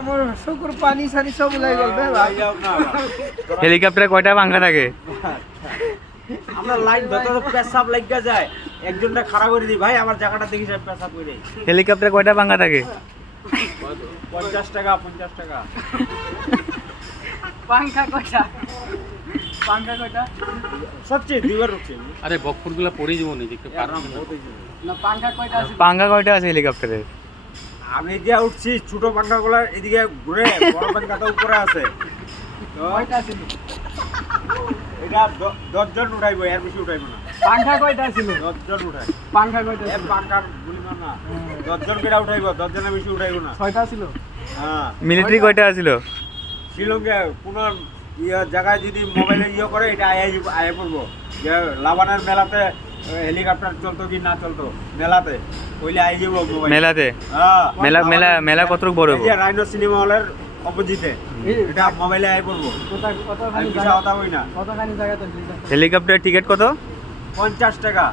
আমার শুকুর পানি সানি সব উলাই গেল ভাই। হেলিকপ্টারে কয়টা পাঙ্খা থাকে? আমরা লাইন ভেতরে পেশাব লাগা যায়, একজনটা খারাপ করে দিই ভাই আমার জায়গাটা দেখি সব পেশাব করে। হেলিকপ্টারে কয়টা পাঙ্খা থাকে? 50 টাকা 50 টাকা। পাংখা কয়টা? পাংখা কয়টা? সবচেয়ে দুইবার উঠছে। আরে বকফুরগুলা পড়ে যাবো নি দেখতে পারবো না। না পাংখা কয়টা আছে? পাঙ্খা কয়টা আছে হেলিকপ্টারে? আমি যে উঠছি ছোট পাঙ্খাগুলো এদিকে ঘুরে, বড় পাঙ্খা তো উপরে আছে। তো কয়টা আছে? এটা 10 জন উঠাইবো, এর বেশি উঠাইবো না। পাংখা কয়টা ছিল? 10 জন উঠাই। পাংখা কয়টা এ ছিল? পাঙ্খার গুলি না 10 জন করে উঠাইবো, 10 জনের বেশি উঠাইবো না। ছয়টা ছিল? হ্যাঁ মিলিটারি কয়টা আছিল? শ্রীলঙ্কা কোন জায়গায় যদি মোবাইলে করে এটা আয় পড়বো যে লাবানের মেলাতে হেলিকপ্টার চলতো কি না চলতো মেলাতে ওইলে আই যাব মোবাইল মেলাতে? হ্যাঁ মেলা কতটুকু বড়? এই যে রাইনো সিনেমা হলের অপোজিটে এটা মোবাইলে আই পড়বো। কতখানি আমি কিছু জায়গা? কথা কই না। কতখানি জায়গাতে? হেলিকপ্টার টিকিট কত? 50 টাকা।